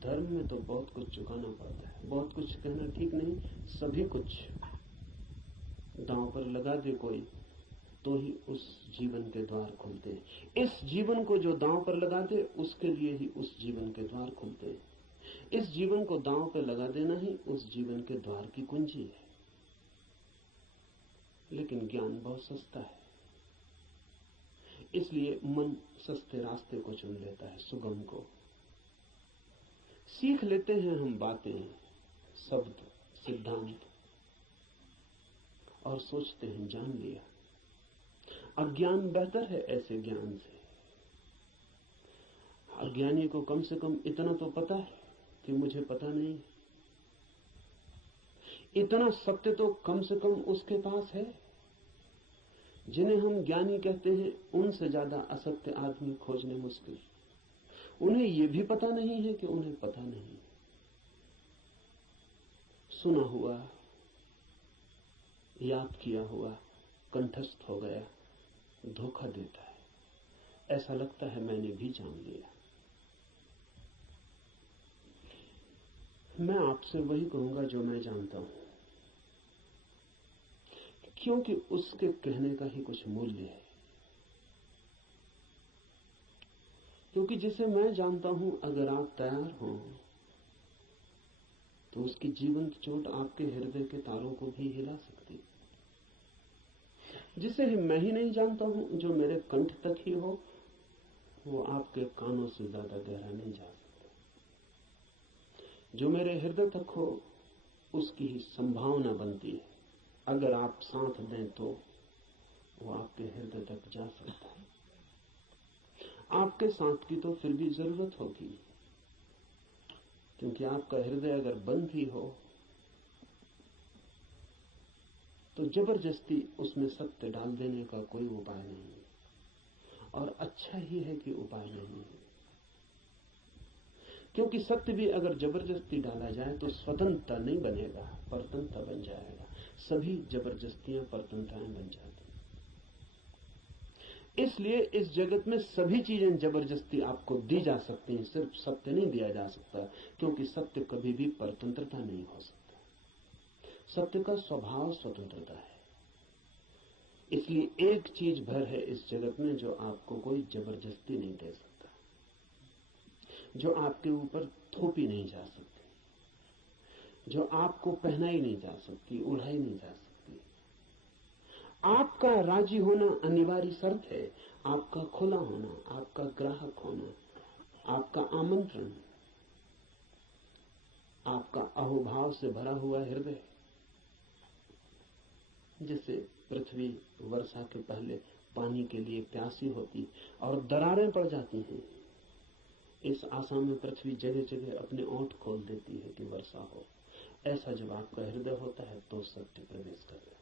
धर्म में तो बहुत कुछ चुकाना पड़ता है। बहुत कुछ कहना ठीक नहीं, सभी कुछ दांव पर लगा दे कोई तो ही उस जीवन के द्वार खुलते हैं। इस जीवन को जो दांव पर लगा दे उसके लिए ही उस जीवन के द्वार खुलते हैं। इस जीवन को दांव पर लगा देना ही उस जीवन के द्वार की कुंजी है। लेकिन ज्ञान बहुत सस्ता है, इसलिए मन सस्ते रास्ते को चुन लेता है, सुगम को। सीख लेते हैं हम बातें, शब्द, सिद्धांत और सोचते हैं जान लिया। अज्ञान बेहतर है ऐसे ज्ञान से। अज्ञानी को कम से कम इतना तो पता है कि मुझे पता नहीं। इतना सत्य तो कम से कम उसके पास है। जिन्हें हम ज्ञानी कहते हैं उनसे ज्यादा असत्य आदमी खोजने मुश्किल। उन्हें यह भी पता नहीं है कि उन्हें पता नहीं। सुना हुआ, याद किया हुआ कंठस्थ हो गया, धोखा देता है। ऐसा लगता है मैंने भी जान लिया। मैं आपसे वही कहूंगा जो मैं जानता हूं, क्योंकि उसके कहने का ही कुछ मूल्य है। क्योंकि जिसे मैं जानता हूं, अगर आप तैयार हो तो उसकी जीवंत चोट आपके हृदय के तारों को भी हिला सकती। जिसे मैं ही नहीं जानता हूं, जो मेरे कंठ तक ही हो, वो आपके कानों से ज्यादा गहरा नहीं जा सकता। जो मेरे हृदय तक हो, उसकी ही संभावना बनती है। अगर आप साथ दें तो वो आपके हृदय तक जा सकता है। आपके साथ की तो फिर भी जरूरत होगी, क्योंकि आपका हृदय अगर बंद ही हो तो जबरदस्ती उसमें सत्य डाल देने का कोई उपाय नहीं है। और अच्छा ही है कि उपाय नहीं है, क्योंकि सत्य भी अगर जबरदस्ती डाला जाए तो स्वतंत्रता नहीं बनेगा, परतंत्रता बन जाएगा। सभी जबरदस्तियां परतंत्रताएं बन जाती। इसलिए इस जगत में सभी चीजें जबरदस्ती आपको दी जा सकती हैं, सिर्फ सत्य नहीं दिया जा सकता, क्योंकि सत्य कभी भी परतंत्रता नहीं हो सकता। सत्य का स्वभाव स्वतंत्रता है। इसलिए एक चीज भर है इस जगत में जो आपको कोई जबरदस्ती नहीं दे सकता, जो आपके ऊपर थोपी नहीं जा सकती, जो आपको पहनाई नहीं जा सकती, उड़ाई नहीं जा सकती। आपका राजी होना अनिवार्य शर्त है। आपका खुला होना, आपका ग्राहक होना, आपका आमंत्रण, आपका अहोभाव से भरा हुआ हृदय। जैसे पृथ्वी वर्षा के पहले पानी के लिए प्यासी होती और दरारें पड़ जाती हैं, इस आशा में पृथ्वी जगह जगह अपने ओंठ खोल देती है कि वर्षा हो। ऐसा जब आपका हृदय होता है तो सत्य प्रवेश कर जाए।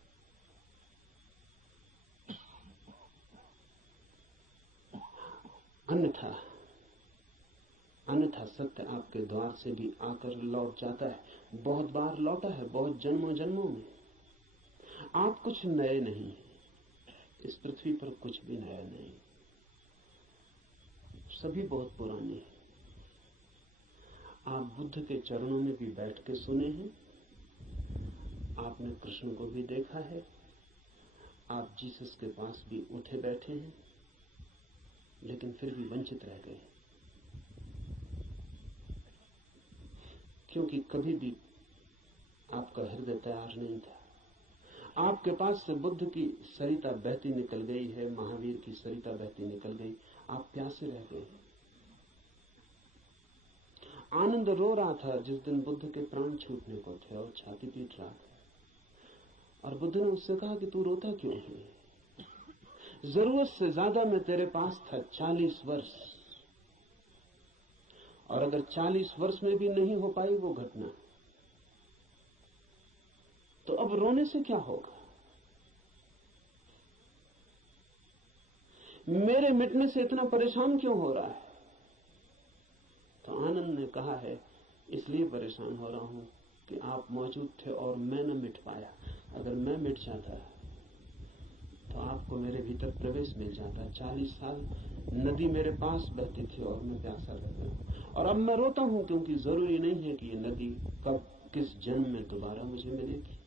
अन्यथा सत्य आपके द्वार से भी आकर लौट जाता है। बहुत बार लौटा है, बहुत जन्मों जन्मों में। आप कुछ नए नहीं, इस पृथ्वी पर कुछ भी नया नहीं, सभी बहुत पुराने हैं। आप बुद्ध के चरणों में भी बैठ के सुने हैं, आपने कृष्ण को भी देखा है, आप जीसस के पास भी उठे बैठे हैं, लेकिन फिर भी वंचित रह गए, क्योंकि कभी भी आपका हृदय तैयार नहीं था। आपके पास से बुद्ध की सरिता बहती निकल गई है, महावीर की सरिता बहती निकल गई, आप प्यासे रह गए। आनंद रो रहा था जिस दिन बुद्ध के प्राण छूटने को थे और छाती पीट रहा था, और बुद्ध ने उससे कहा कि तू रोता क्यों है? जरूरत से ज्यादा मैं तेरे पास था 40 वर्ष, और अगर 40 वर्ष में भी नहीं हो पाई वो घटना, तो अब रोने से क्या होगा? मेरे मिटने से इतना परेशान क्यों हो रहा है? तो आनंद ने कहा है, इसलिए परेशान हो रहा हूं कि आप मौजूद थे और मैं न मिट पाया। अगर मैं मिट जाता तो तो आपको मेरे भीतर प्रवेश मिल जाता। 40 साल नदी मेरे पास बहती थी और मैं प्यासा रह गया, और अब मैं रोता हूं क्योंकि जरूरी नहीं है कि ये नदी कब किस जन्म में दोबारा मुझे मिलेगी।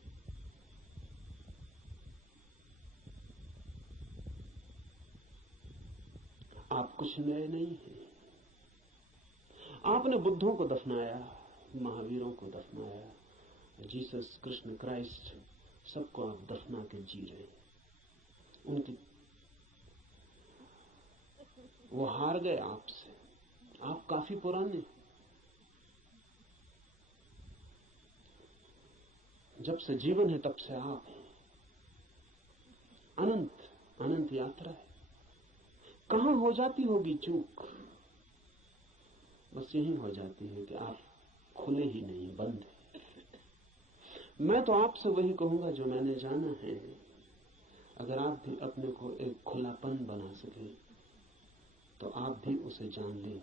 आप कुछ नए नहीं हैं। आपने बुद्धों को दफनाया, महावीरों को दफनाया, जीसस, कृष्ण, क्राइस्ट, सबको आप दफना के जी रहे हैं। उनकी वो हार गए आपसे। आप काफी पुराने, जब से जीवन है तब से आप हैं। अनंत अनंत यात्रा है। कहां हो जाती होगी चूक? बस यही हो जाती है कि आप खुले ही नहीं, बंद है। मैं तो आपसे वही कहूंगा जो मैंने जाना है। अगर आप भी अपने को एक खुलापन बना सके तो आप भी उसे जान लें।